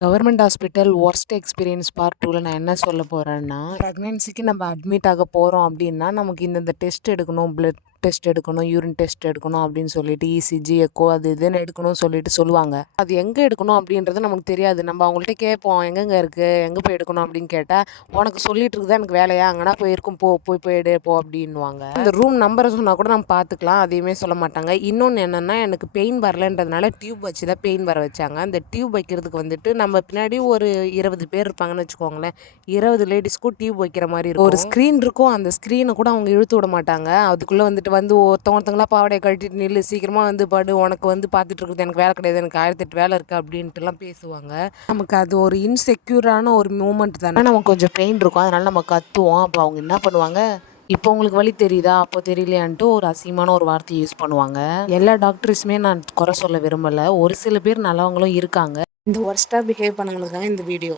Government hospital worst experience part 2ல நான் என்ன சொல்ல போறேன்னா, பிரெக்னன்சிக்கு நம்ம அட்மிட் ஆக போறோம் அப்படின்னா, நமக்கு இந்தந்த டெஸ்ட் எடுக்கணும், பிளட் டெஸ்ட் எடுக்கணும், யூரின் டெஸ்ட் எடுக்கணும் அப்படின்னு சொல்லிட்டு இசிஜி, எக்கோ அது இதுன்னு எடுக்கணும்னு சொல்லிட்டு சொல்லுவாங்க. அது எங்க எடுக்கணும் அப்படின்றது நமக்கு தெரியாது. நம்ம அவங்கள்ட்ட கேட்போம், எங்கெங்க இருக்கு? எங்க போய் எடுக்கணும் அப்படின்னு கேட்டா, உனக்கு சொல்லிட்டு இருக்குதா எனக்கு வேலையா? அங்கனா போய் இருக்கும் போய் எடு போ அப்படின்னுவாங்க. இந்த ரூம் நம்பரை சொன்னா கூட நம்ம பார்த்துக்கலாம். அதையுமே சொல்ல மாட்டாங்க. இன்னொன்னு என்னன்னா, எனக்கு பெயின் வரலன்றதுனால டியூப் வச்சு தான் பெயின் வர வச்சாங்க. அந்த டியூப் வைக்கிறதுக்கு வந்துட்டு நம்ம பின்னாடி ஒரு 20 பேர் இருப்பாங்கன்னு வச்சுக்கோங்களேன். 20 லேடிஸ்க்கும் டியூப் வைக்கிற மாதிரி இருக்கும். ஒரு ஸ்க்ரீன் இருக்கும். அந்த ஸ்க்ரீனை கூட அவங்க இழுத்து விட மாட்டாங்க. அதுக்குள்ள வந்துட்டு ஒருத்தவங்களா பாவாடையை கழட்டிட்டு நில்லு, சீக்கிரமா வந்து படு, உனக்கு வந்து பார்த்துட்டு இருக்குது எனக்கு வேலை கிடையாது, எனக்கு 1008 வேலை இருக்குது அப்படின்ட்டுலாம் பேசுவாங்க. நமக்கு அது ஒரு இன்செக்யூரான ஒரு மூமெண்ட் தானே. நமக்கு கொஞ்சம் பெயின் இருக்கும், அதனால நம்ம கத்துவோம். அப்போ அவங்க என்ன பண்ணுவாங்க, இப்போ உங்களுக்கு வலி தெரியுதா, அப்போ தெரியலையான்ட்டு ஒரு அசிங்கமான ஒரு வார்த்தையை யூஸ் பண்ணுவாங்க. எல்லா டாக்டர்ஸுமே நான் குறை சொல்ல விரும்பலை, ஒரு சில பேர் நல்லவங்களும் இருக்காங்க. இந்த ஒர்ஸ்ட்டாக பிஹேவ் பண்ணவங்களுக்காக இந்த வீடியோ.